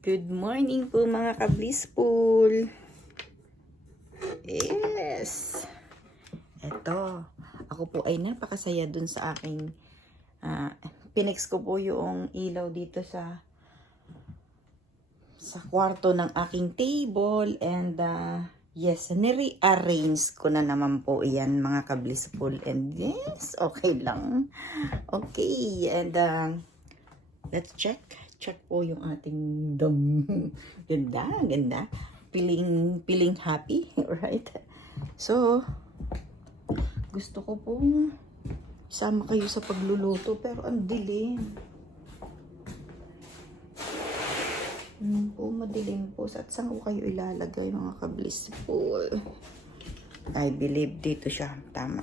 Good morning po mga ka-blissful. Yes. Eto, ako po ay napakasaya dun sa aking pinex ko po yung ilaw dito sa kwarto ng aking table and yes, nire-arrange ko na naman po iyan mga ka-blissful and yes, okay lang. Okay, and let's check po yung ating dam. Ganda. Feeling happy, right? So, gusto ko pong isama kayo sa pagluluto pero ang dilim. Madilim po. At saan ko kayo ilalagay mga ka-blissful? I believe dito siya. Tama.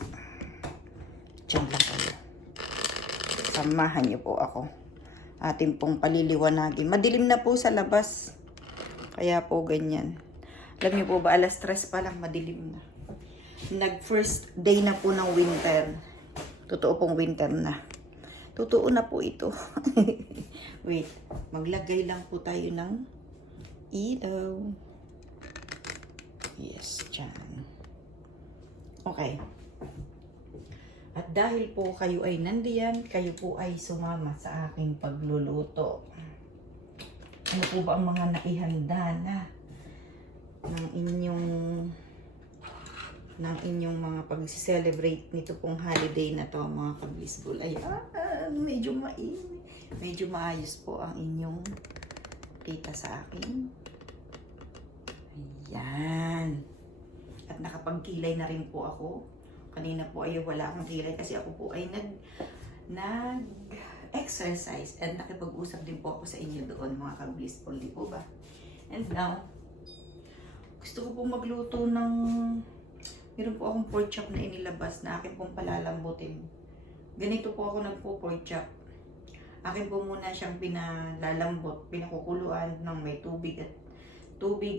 Diyan lang kayo. Samahan niyo po ako. Atin pong paliliwanagin. Madilim na po sa labas. Kaya po ganyan. Alam niyo po ba, alas 3 pa lang madilim na. Nag-first day na po ng winter. Totoo pong winter na. Totoo na po ito. Wait, maglagay lang po tayo ng ilaw. Yes, dyan. Okay. At dahil po kayo ay nandiyan, kayo po ay sumama sa aking pagluluto. Ano po ba ang mga naihanda na ng inyong mga pag-celebrate nito pong holiday na to mga ka-blissful? Ayan, medyo maayos po ang inyong kita sa akin. Ayan. At nakapagkilay na rin po ako. Kanina po ay wala akong kilay kasi ako po ay nag-exercise and nakipag-usap din po ako sa inyo doon mga ka-blissful, di po ba? And now, gusto ko pong magluto ng meron po akong pork chop na inilabas na akin pong palalambutin. Ganito po ako nagpo-pork chop. Akin po muna siyang pinalalambot, pinakukuluan ng may tubig,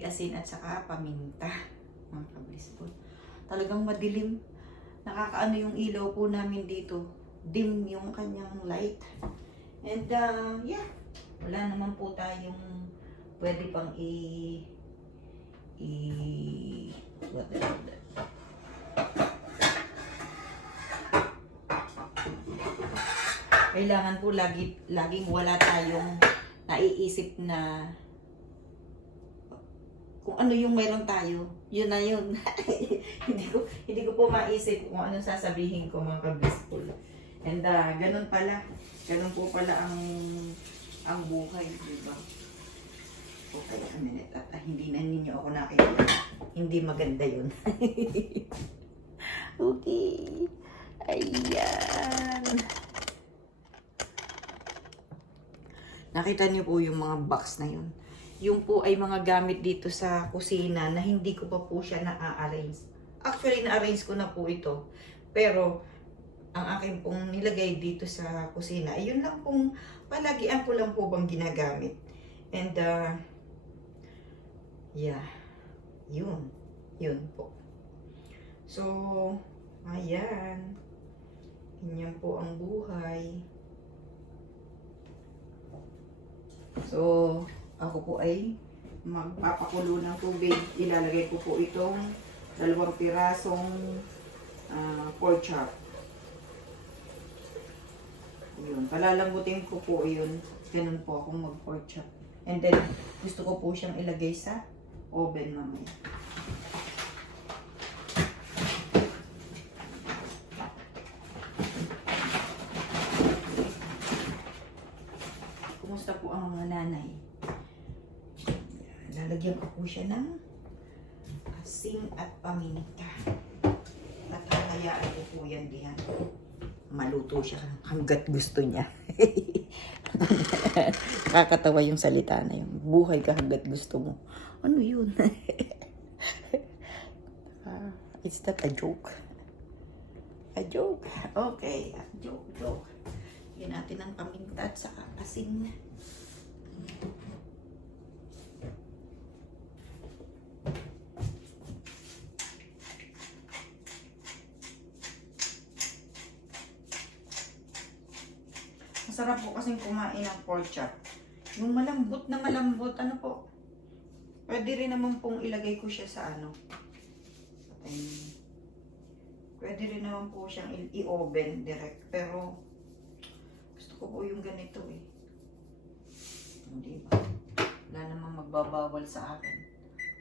asin at saka paminta. Mga ka-blissful. Talagang madilim. Nakakaano yung ilaw po namin dito. Dim yung kanyang light. And yeah, wala naman po tayong pwede pang what is that? Kailangan po laging wala tayong naiisip na kung ano yung meron tayo, yun na yun. hindi ko po maisip kung ano sasabihin ko mga ka-blissful. And ganun po pala ang buhay, diba? Okay, a minute. At hindi na ninyo ako nakikita. Hindi maganda yun. Okay. Ayan. Nakita niyo po yung mga box na yun. Yung po ay mga gamit dito sa kusina na hindi ko pa po siya na-arrange. Actually, na-arrange ko na po ito. Pero, ang akin pong nilagay dito sa kusina, ay yun lang pong palagian ko lang po bang ginagamit. And, yeah. Yun po. So, ayan. Ganyan po ang buhay. So, ako po ay magpapakulo ng tubig. Ilalagay ko po itong 2 pirasong pork chop. Yun. Palalambutin ko po yun. Ganun po akong mag-pork chop. And then, gusto ko po siyang ilagay sa oven mamaya. Kumusta po ang mga nanay? Lalagyan ko po siya ng asin at paminta. At hayaan ko po yan diyan. Maluto siya hanggat gusto niya. Nakakatawa yung salita na yun. Buhay ka hanggat gusto mo. Ano yun? Is that a joke? A joke? Okay. A joke. Yan natin ang paminta at saka asin. Masarap po kasing kumain ng pork chop. Yung malambot na malambot, ano po? Pwede rin naman pong ilagay ko siya sa ano. Pwede rin naman po siyang i-oven direct. Pero, gusto ko po yung ganito eh. Hindi ba? Wala namang magbabawal sa akin.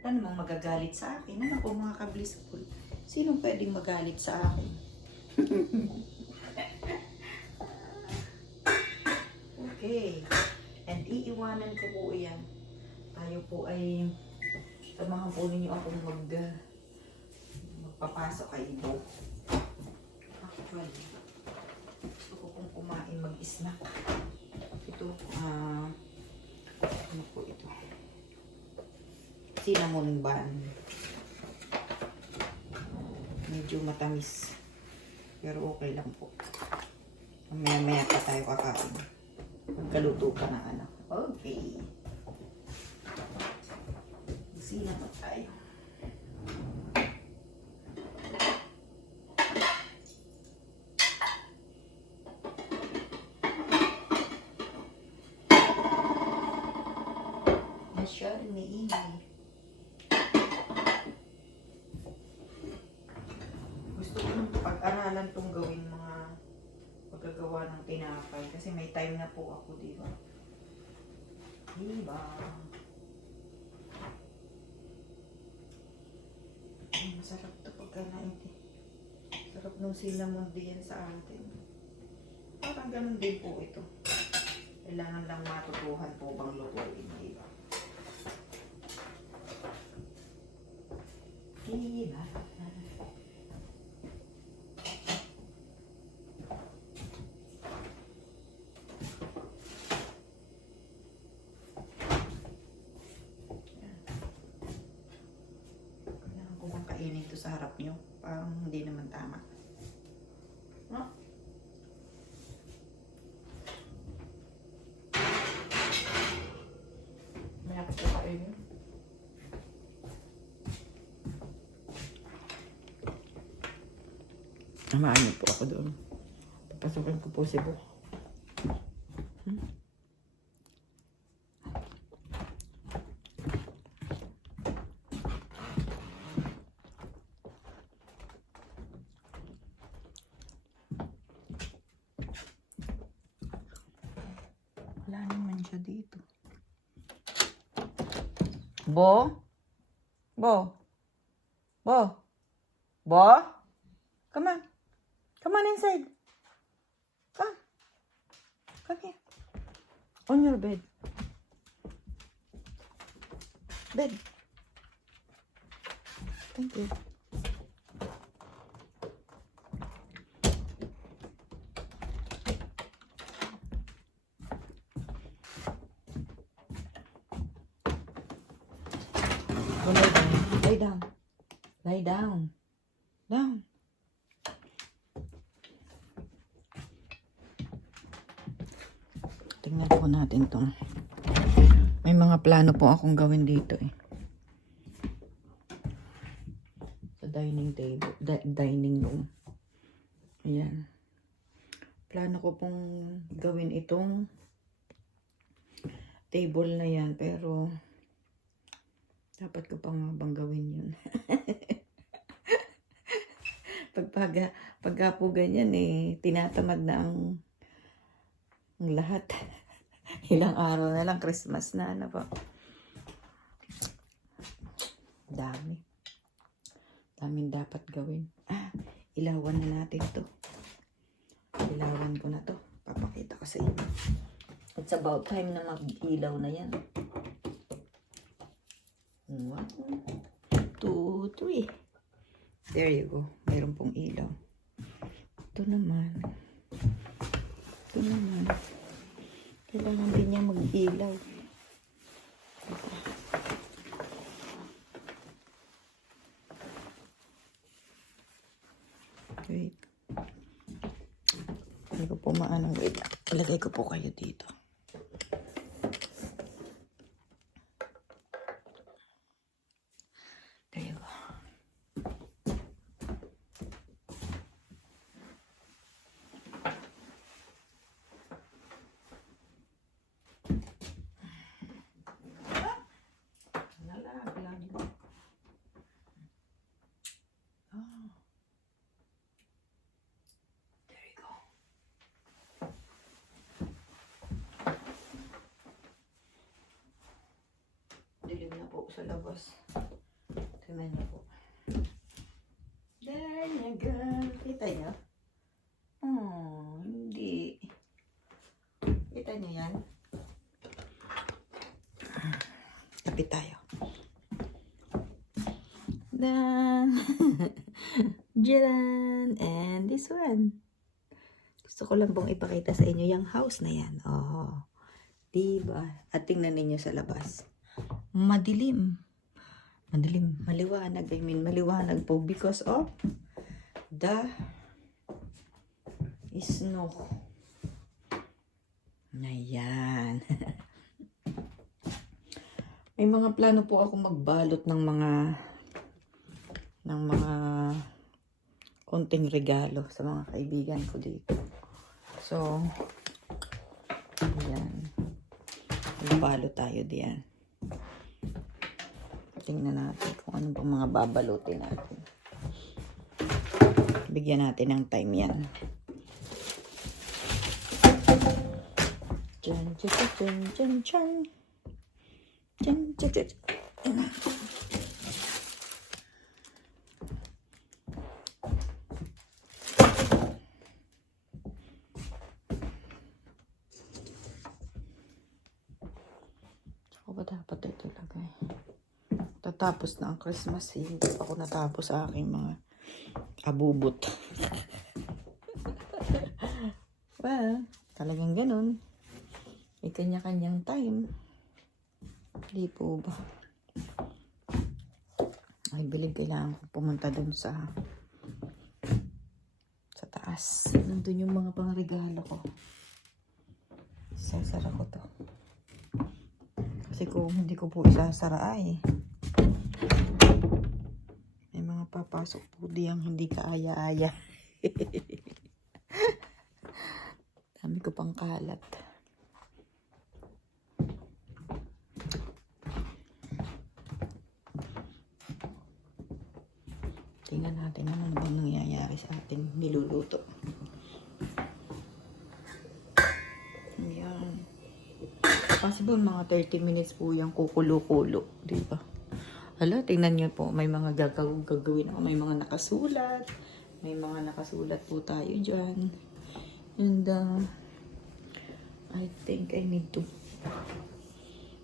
Wala namang magagalit sa akin. Ano po mga ka-blissful? Sino pwedeng magalit sa akin? Okay. And iiwanan ko po yan. Tayo po ay samahan po ninyo akong magpapasok kay Ibo. Actually, gusto ko pong kumain mag-snack. Ito, ano po ito? Cinnamon bun. Medyo matamis. Pero okay lang po. Maya-maya pa tayo kakain. Magkaluto pa na ano. Okay. Cinnamon tayo. Masyadong maingay. Gusto ko nung pag-aralan tong gawin mga paggagawa ng tinapay. Kasi may time na po ako, di ba? Diba? Masarap ito pagka nainti. Sarap nung cinnamon din sa atin. Parang ganun din po ito. Kailangan lang matutuhan po bang lutuin, diba? Diba? Kainin ito sa harap nyo. Parang hindi naman tama. No? May ako po kainin. Tamaan niyo po ako doon. Papasukin ko po si Bo. Wala naman siya dito. Bo? Bo? Bo? Bo? Come on. Come on inside. Come. Come here. On your bed. Bed. Thank you. Go lie down. Lie down. Lie down. Down. Tingnan po natin to. May mga plano po akong gawin dito eh. Sa dining table, dining room. Ayan. Plano ko pong gawin itong table na yan, pero dapat ko pa nga bang gawin yun. Pagka po ganyan eh, tinatamad na ang lahat. Ilang araw na lang, Christmas na, ano po. Daming dapat gawin. Ilawan na natin to. Ilawan ko na to. Papakita ko sa inyo. It's about time na mag-ilaw na yan. 1, 2, 3. There you go. Mayroon pong ilaw. Ito naman. Kailangan din niya mag-ilaw. Wait. Hindi ko po maanong wait. Ilagay ko po kayo dito. sa labas. Tingnan niyo po. There you go. Kita niyo? Oh, hindi. Kita niyo yan? Kapit tayo. Dan. Diyan. And this one. Gusto ko lang pong ipakita sa inyo yung house na yan. Oh. Diba? At tingnan ninyo sa labas. Madilim. Madilim. Maliwanag. I mean, maliwanag po because of the snow. Ayan. May mga plano po ako magbalot ng mga konting regalo sa mga kaibigan ko dito. So, ayan. Magbalot tayo diyan. Tingnan natin kung ano pang mga babalutin natin. Bigyan natin ng time yan. Dyan, dyan, dyan, dyan, dyan. Dyan, dyan, dyan. Saka ba dapat ito lagay? Tatapos na ang Christmas. Hindi pa ako natapos sa aking mga abubot. Well, talagang ganun. May kanya-kanyang time. Hindi po ba? I believe kailangan ko pumunta dun sa taas. Nandun yung mga pangregalo ko. Isasara ko to. Kasi kung hindi ko po isasara ay may mga papasok po diyang hindi kaaya-aya. Dami ko pang kalat. Tingnan natin ano bang nangyayari sa ating niluluto. Ayan. Possible mga 30 minutes po yung kukulo-kulo. Diba? Hala, tingnan nyo po. May mga gagawin ako. May mga nakasulat. May mga nakasulat po tayo dyan. And I think I need to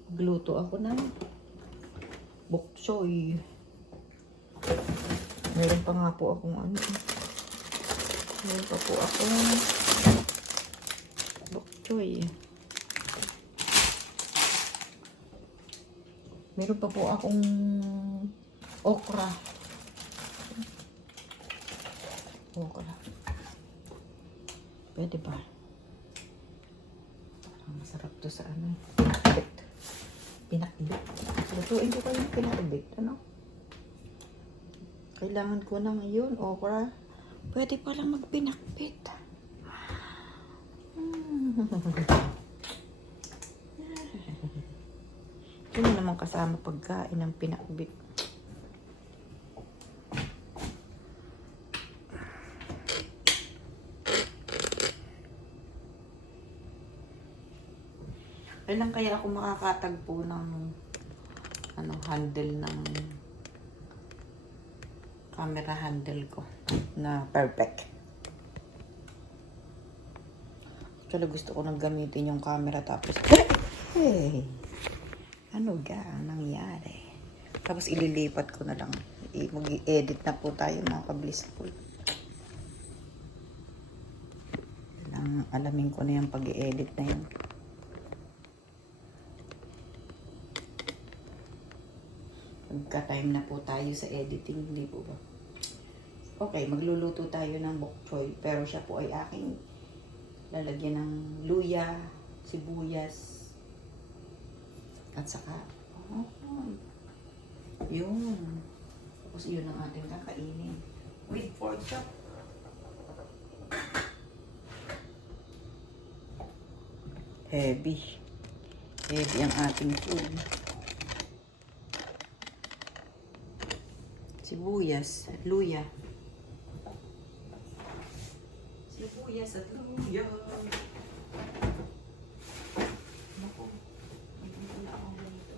magluto ako ng bok choy. Meron pa nga po akong ano. Meron pa po akong bok choy. Meron pa po akong okra. Okra. Pwede ba? Parang masarap to sa ano. Pinakbit. Lutuin ko kayo yung pinakbit. Ano? Kailangan ko na ngayon, okra. Pwede palang magpinakbit. Yun naman kasama pagkain ng pinakbit. Kailan kaya ako makakatagpo ng handle ng camera handle ko na perfect. Actually gusto ko nang gamitin yung camera tapos hey, ano ga ang nangyari? Tapos ililipat ko na lang. Mag-i-edit na po tayo mga ka-blissful. Alamin ko na yung pag-i-edit na yun. Magka-time na po tayo sa editing, hindi po ba? Okay, magluluto tayo ng bok choy. Pero siya po ay aking lalagyan ng luya, sibuyas, at saka, yun. Tapos yun ang ating kakainin. With pork chop. Heavy. Heavy ang ating food. Sibuyas at luya. Sibuyas at luya. Naku, hindi na ako ganito.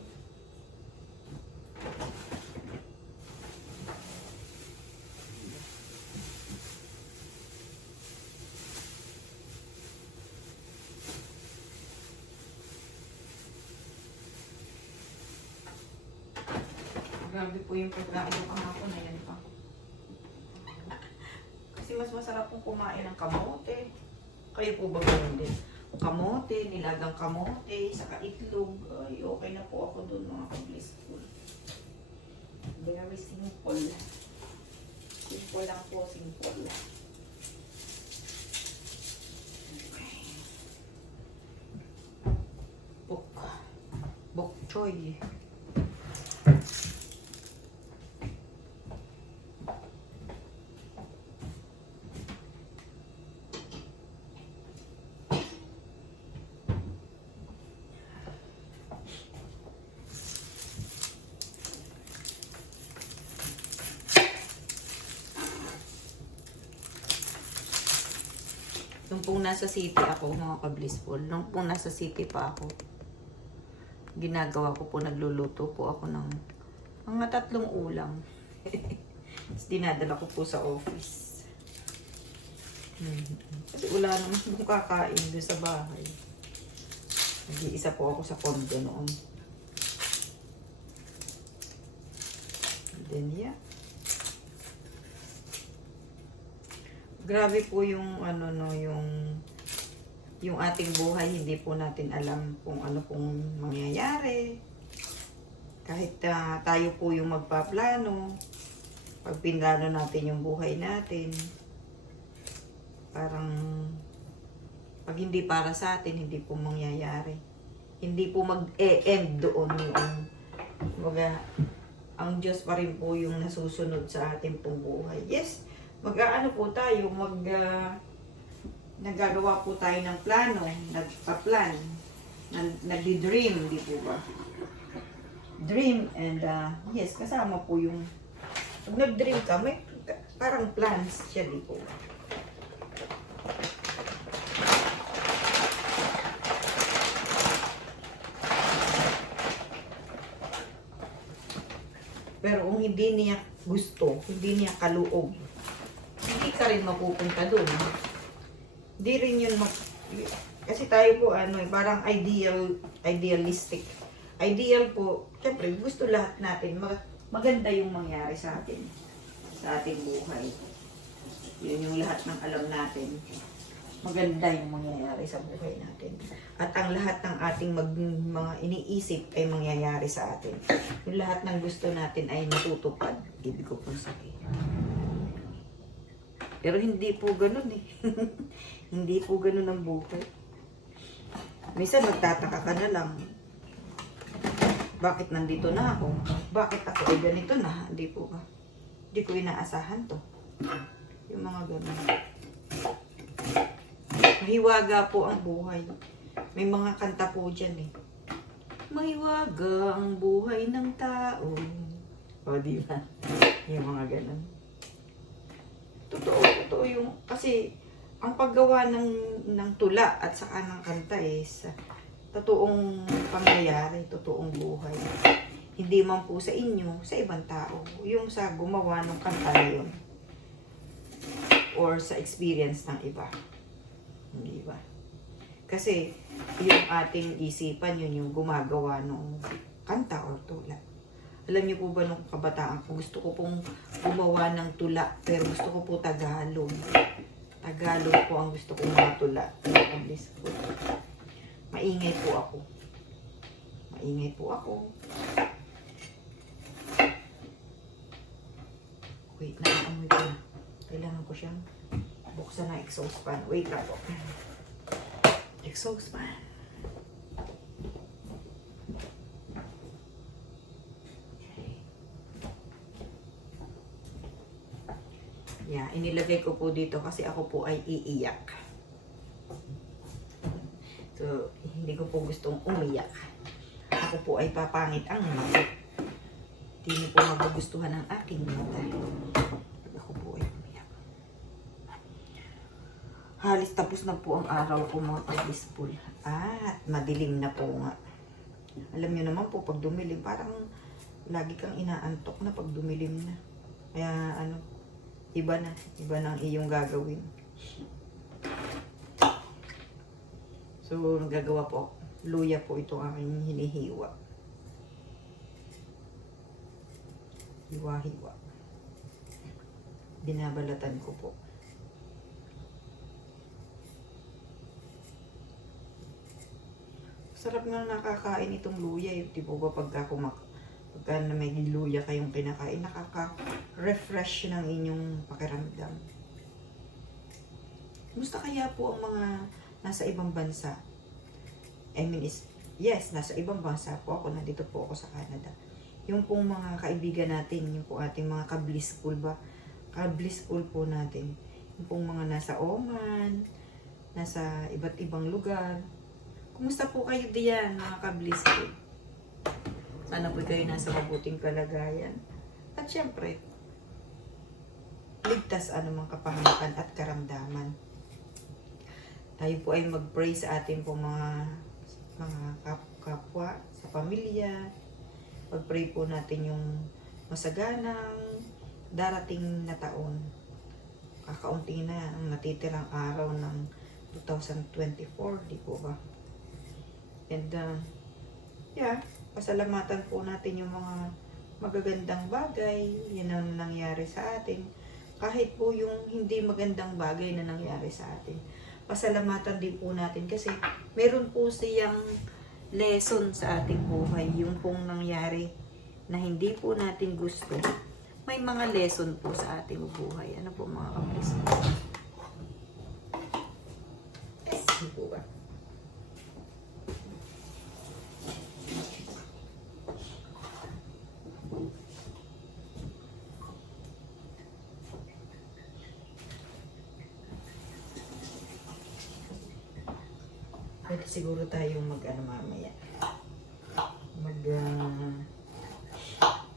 Grabe po yung pagkain ng kahapon na yan pa. Kasi mas masarap pong kumain ng kamote. Kayo po ba ganun din? Kamote, nilagang kamote, saka itlog. Ay, okay na po ako dun mga ka-blissful. Very simple. Simple lang po, simple. Okay. Bok choy. Nung pong nasa city ako, mga ka-blissful, nung pong nasa city pa ako, ginagawa ko po, nagluluto po ako ng mga 3 ulam. Tapos dinadala ko po sa office. Kasi wala naman kung kakain doon sa bahay. Nag-iisa po ako sa condo noon. And then, yeah. Grabe po yung ano no, yung ating buhay, hindi po natin alam kung ano pong mangyayari. Kahit tayo po yung magpaplano, pag pinlano natin yung buhay natin, parang pag hindi para sa atin, hindi po mangyayari. Hindi po mag-e-end doon yung ang Diyos pa rin po yung nasusunod sa ating pong buhay. Yes, mag-aano po tayo, naggagawa po tayo ng plano, nagpa-plan, nagdi-dream, di po ba? Dream and yes, kasama po yung pag nag-dream ka, may parang plans siya, di po ba? Pero kung hindi niya gusto, hindi niya kaloob, hindi ka rin mapupunta doon. Hindi rin yun kasi tayo po parang idealistic. Ideal po, siyempre gusto lahat natin maganda yung mangyari sa atin, sa ating buhay. Yun yung lahat ng alam natin. Maganda yung mangyayari sa buhay natin. At ang lahat ng ating mga iniisip ay mangyayari sa atin. Yung lahat ng gusto natin ay natutupad. Ibig ko pong sabihin. Pero hindi po ganun eh. Hindi po ganun ang buhay. Minsan magtataka ka na lang. Bakit nandito na ako? Bakit ako ay ganito na? Hindi po ba? Hindi ko inaasahan to. Yung mga ganun. Mahiwaga po ang buhay. May mga kanta po dyan eh. Mahiwaga ang buhay ng tao. O, di ba? Yung mga ganun. Totoo yung, kasi ang paggawa ng tula at saka ng kanta is totoong pangyayari, totoong buhay. Hindi man po sa inyo, sa ibang tao. Yung sa gumawa ng kanta na yun. Or sa experience ng iba. Hindi ba? Kasi yung ating isipan, yun yung gumagawa ng kanta or tula. Alam niyo po ba nung kabataan ko, gusto ko pong gumawa ng tula, pero gusto ko po Tagalog. Tagalog po ang gusto kong mga tula. Maingay po ako. Maingay po ako. Wait, nakaamoy ko na. Kailangan ko siyang buksan na exhaust fan. Wait lang po. Exhaust fan. Okay. Yeah, inilagay ko po dito kasi ako po ay iiyak. So, hindi ko po gustong umiyak. Ako po ay papangit ang mata. Hindi niyo po magugustuhan ang aking mata. Ako po ay umiyak. Halos tapos na po ang araw ko mga ka-blissful. At madilim na po nga. Alam niyo naman po, pag dumilim, parang lagi kang inaantok na pag dumilim na. Kaya iba na ang iyong gagawin. So, nagagawa po, luya po ito aking hinihiwa. Hiwa-hiwa. Binabalatan ko po. Sarap nga nakakain itong luya. Di po ba pagka na may luya kayong kinakain, nakaka-refresh ng inyong pakiramdam. Kumusta kaya po ang mga nasa ibang bansa? Yes, nasa ibang bansa po ako. Nandito po ako sa Canada. Yung pong mga kaibigan natin, yung po ating mga ka-bliss school ba? Ka-bliss school po natin. Yung pong mga nasa Oman, nasa iba't ibang lugar. Kumusta po kayo diyan, mga ka-bliss school? Sana po kayo nasa mabuting kalagayan. At syempre, ligtas anumang kapahamakan at karamdaman. Tayo po ay mag-pray sa ating po mga kapwa, sa pamilya. Pag-pray po natin yung masaganang darating na taon. Kakaunti na ang natitirang araw ng 2024, di po ba? And pasalamatan po natin yung mga magagandang bagay, yan ang nangyari sa atin. Kahit po yung hindi magandang bagay na nangyari sa atin, pasalamatan din po natin kasi meron po siyang lesson sa ating buhay. Yung pong nangyari na hindi po natin gusto, may mga lesson po sa ating buhay. Ano po mga kapatid? Yes, hindi po ba? Pwede siguro tayong mamaya.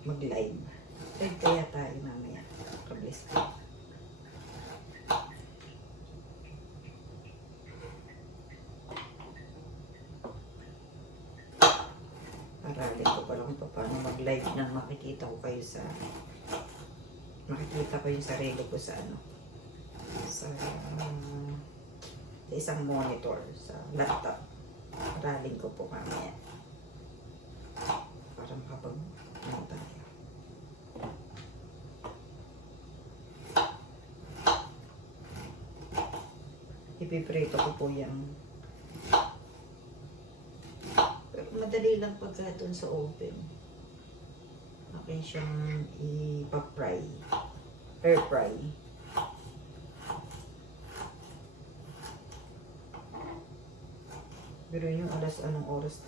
Mag-live. Live kaya tayo mamaya. Kabless ko. Aralin ko pala kung paano mag-live nang makikita ko yung sarili ko sa isang monitor sa laptop. Aralin ko po mamaya para makapag-ano tayo. Ipiprito ko po yung pero madali lang pagka doon sa oven. Akin siyang ipa-fry. Air fry. Pero yung anong oras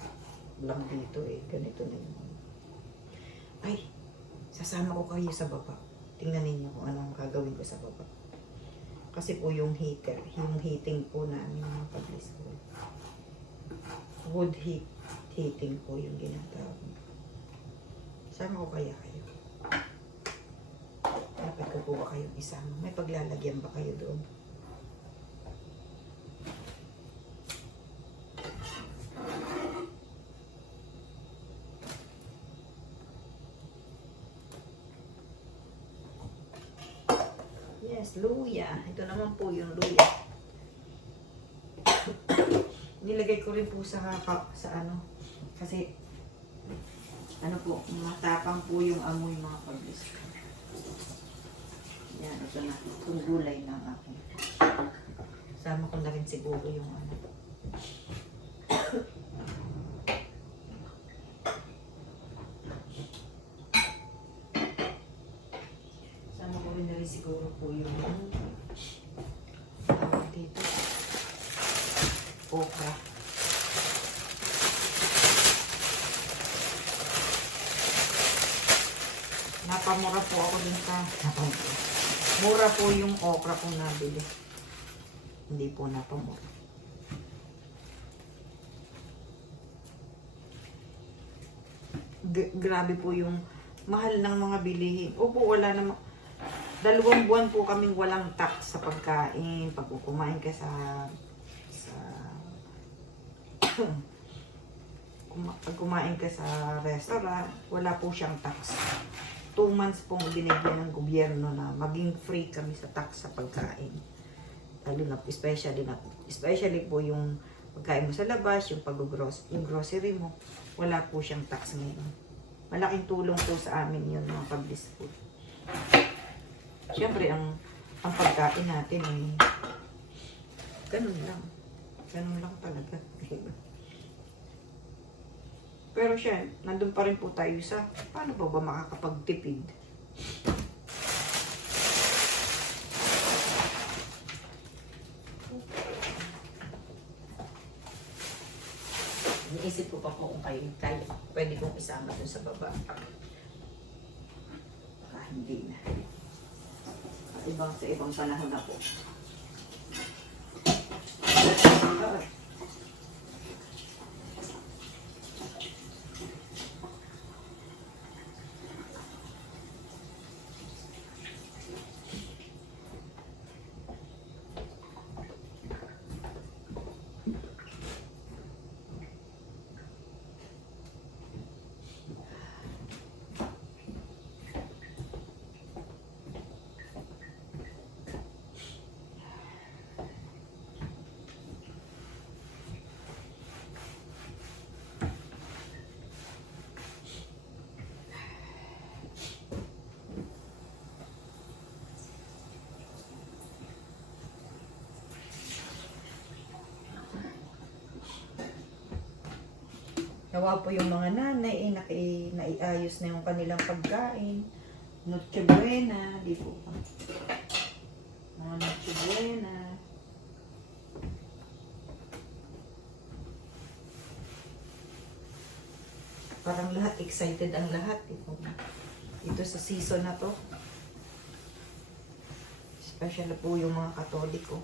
lang dito ganito na yun. Ay, sasama ko kayo sa baba. Tingnan ninyo kung anong gagawin ko sa baba. Kasi po yung heating po namin mga kablis ko. Wood heating po yung ginatawag. Sama ko kaya kayo. Dapat ko po ba kayong isama? May paglalagyan ba kayo doon? Yes, luya. Ito naman po yung luya. Nilagay ko rin po sa kasi po, matapang po yung amoy mga kablis. Yan, ito na. Itong gulay ng akin. Sama ko na rin siguro yung siguro po yung dito okra. Napamura po ako dun sa mura po yung okra kong nabili, hindi po napamura. Grabe po yung mahal ng mga bilihin. Opo, wala namang 2 buwan po kaming walang tax sa pagkain. Pag kumain ka pag kumain ka sa restaurant, wala po siyang tax. 2 months pong binigyan ng gobyerno na maging free kami sa tax sa pagkain. Lalo na especially po yung pagkain mo sa labas, yung yung grocery mo, wala po siyang tax ngayon. Malaking tulong po sa amin yun, mga ka-blissful. Siyempre, ang pagkain natin ay ganun lang. Ganun lang talaga. Pero siya, nandun pa rin po tayo sa paano ba makakapagtipid. Iniisip ko pa po kung kayo pwede kong isama dun sa baba. Hindi na. Sa ibang panahon na po. Nawa po yung mga nanay, naiayos na yung kanilang pagkain. Noche Buena, di po ba? Mga Noche Buena. Parang lahat, excited ang lahat. Di po ba? Dito sa season na to. Special po yung mga Katoliko.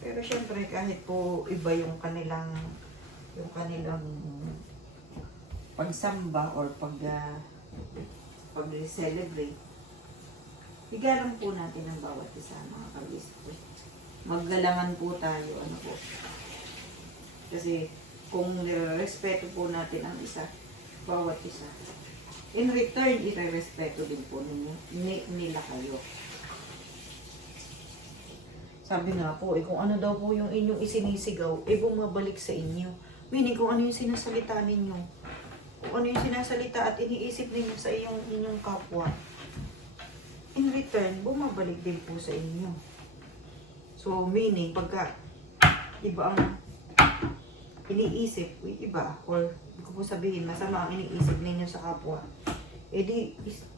Pero syempre kahit po iba yung kanilang pagsamba or pag-celebrate, igalang po natin ang bawat isa, mga ka-blissful. Maggalangan po tayo, ano po. Kasi kung nire-respeto po natin ang isa, bawat isa, in return, ire-respeto din po nila kayo. Sabi nga po, kung ano daw po yung inyong isinisigaw, bumabalik sa inyo. Meaning, kung ano yung sinasalita ninyo, kung ano yung sinasalita at iniisip ninyo sa inyong kapwa, in return, bumabalik din po sa inyo. So, meaning, pagka iba ang iniisip, iba, or ko po sabihin, masama ang iniisip ninyo sa kapwa,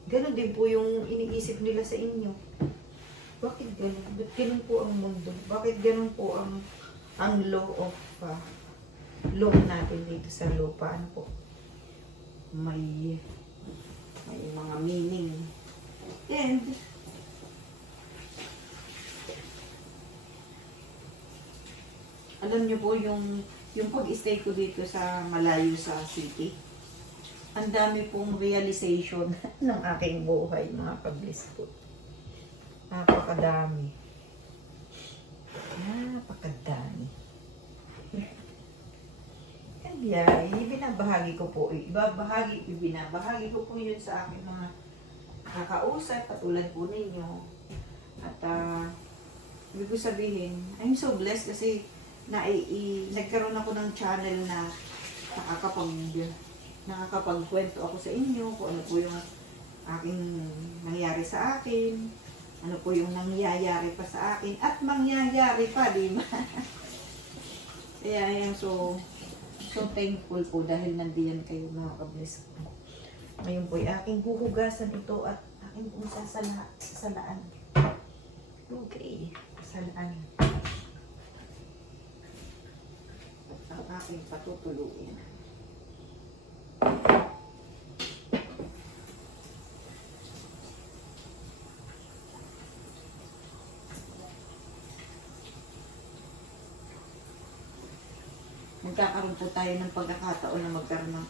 ganun din po yung iniisip nila sa inyo. Bakit ganun? Ba't ganun po ang mundo? Bakit ganun po ang law of law natin dito sa lupa? Ano po? May mga meaning. And alam niyo po yung pag-stay ko dito sa malayo sa city, ang dami pong realization ng aking buhay, mga ka-blissful. Napakadami. Napakadami. Kaya, ibinabahagi ko po yun sa aking mga kakausap, katulad po ninyo. At, ibig ko sabihin, I'm so blessed kasi nagkaroon ako ng channel na nakakapagkwento ako sa inyo kung ano po yung aking nangyari sa akin. Ano po yung nangyayari pa sa akin at mangyayari pa, di ba? Kaya ayan, so thankful po dahil nandiyan kayo, mga ka-blissful. Ngayon po ay aking huhugasan ito at aking pong sasalaan. Okay, salaan. At ang aking patutuluin. Magkakaroon po tayo ng pagkakataon na magkaroon ng,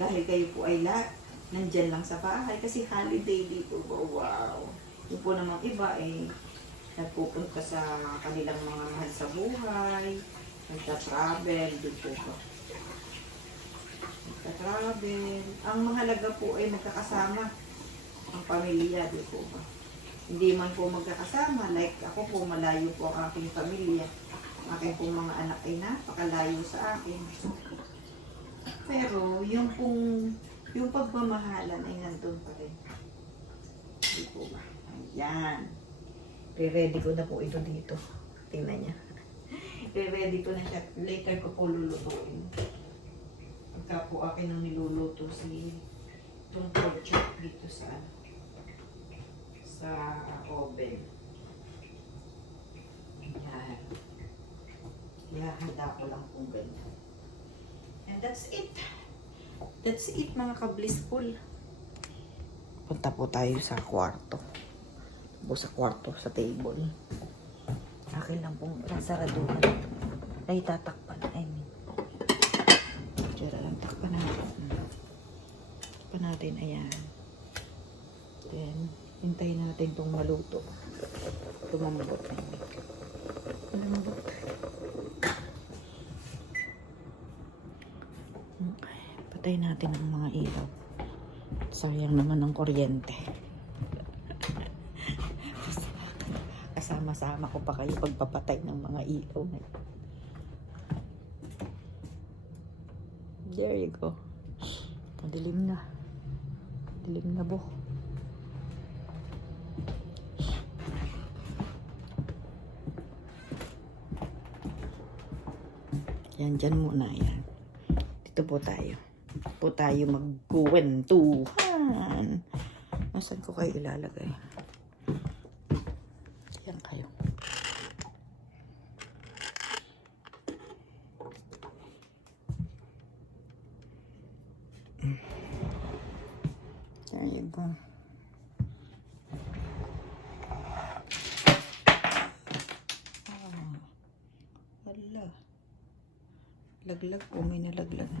dahil kayo po ay lahat nandyan lang sa bahay kasi holiday dito. Wow! Yung po namang iba nagpupunta sa kanilang mga mahal sa buhay, nagta-travel, dito po. Nagta-travel. Ang mahalaga po ay magkakasama ang pamilya, dito po. Hindi man po magkakasama, like ako po, malayo po ang aking pamilya. Aking pong mga anak ay napakalayo sa akin. Pero yung pagmamahalan ay nandun pa rin. Hindi po ba? Ayan. Re-ready ko na po ito dito. Tingnan niya. Re-ready ko na siya. Later ko po lulutuin. Pagka po akin ang niluluto itong pork chop dito sa oven. Ayan. Ihahanda ko lang po ganyan. And that's it. That's it mga ka-blissful. Punta po tayo sa kwarto. Sa kwarto, sa table. Akin lang pong saraduhan ito. Ay, tatakpan. I mean. Tira lang, takpan natin. Takpan natin, ayan. Then, hintayin natin itong maluto. Tumambot. Tumambot. Patay natin ang mga ilaw. Sayang naman ang kuryente. Kasama-sama ko pa kayo pagpapatay ng mga ilaw. There you go. Madilim na. Dilim na po. Yan, dyan muna. Yan. Dito po tayo. Po tayo magkwentuhan. Nasaan ko kayo ilalagay? Yan kayo. There you go. Wala. Laglag po. May nalaglag.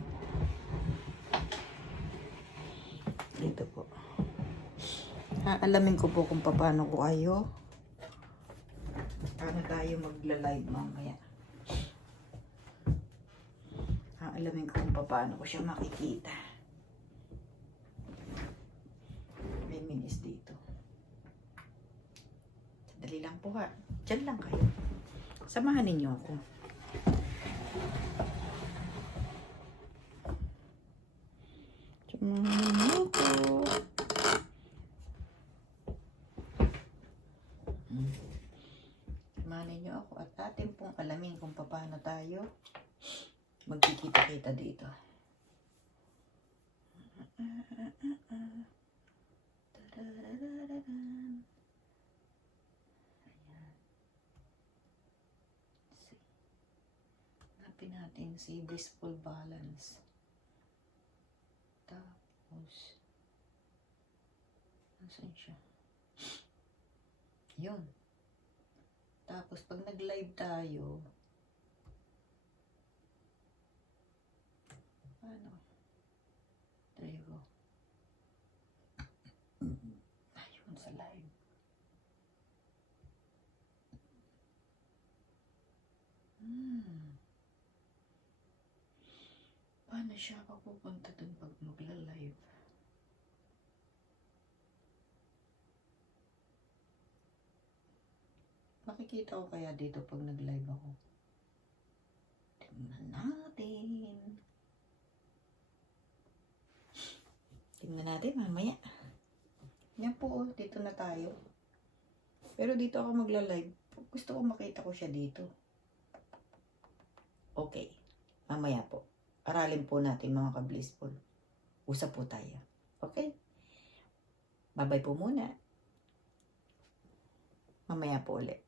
Dito po. Alamin ko po kung paano ko kayo. Paano tayo magla-live mamaya. Alamin ko kung paano ko siya makikita. May minis dito. Sandali lang po ha. Diyan lang kayo. Samahan ninyo ako. Samahan ninyo ako. Samahan ninyo ako at atin pong alamin kung paano tayo magkikita-kita dito. Hanapin natin si Blissful Balance. Tapos, nasan siya? Yun. Tapos, pag nag-live tayo, ano? There you go. Ayun, sa live. Paano siya pupunta dun pag magla-live? Makikita ko kaya dito pag nag-live ako? Tingnan natin. Tingnan natin mamaya. Yan po, dito na tayo. Pero dito ako magla-live. Gusto ko makita ko siya dito. Okay. Mamaya po. Aralin po natin mga ka-blissful. Usap po tayo. Okay? Bye-bye po muna. Mamaya po ulit.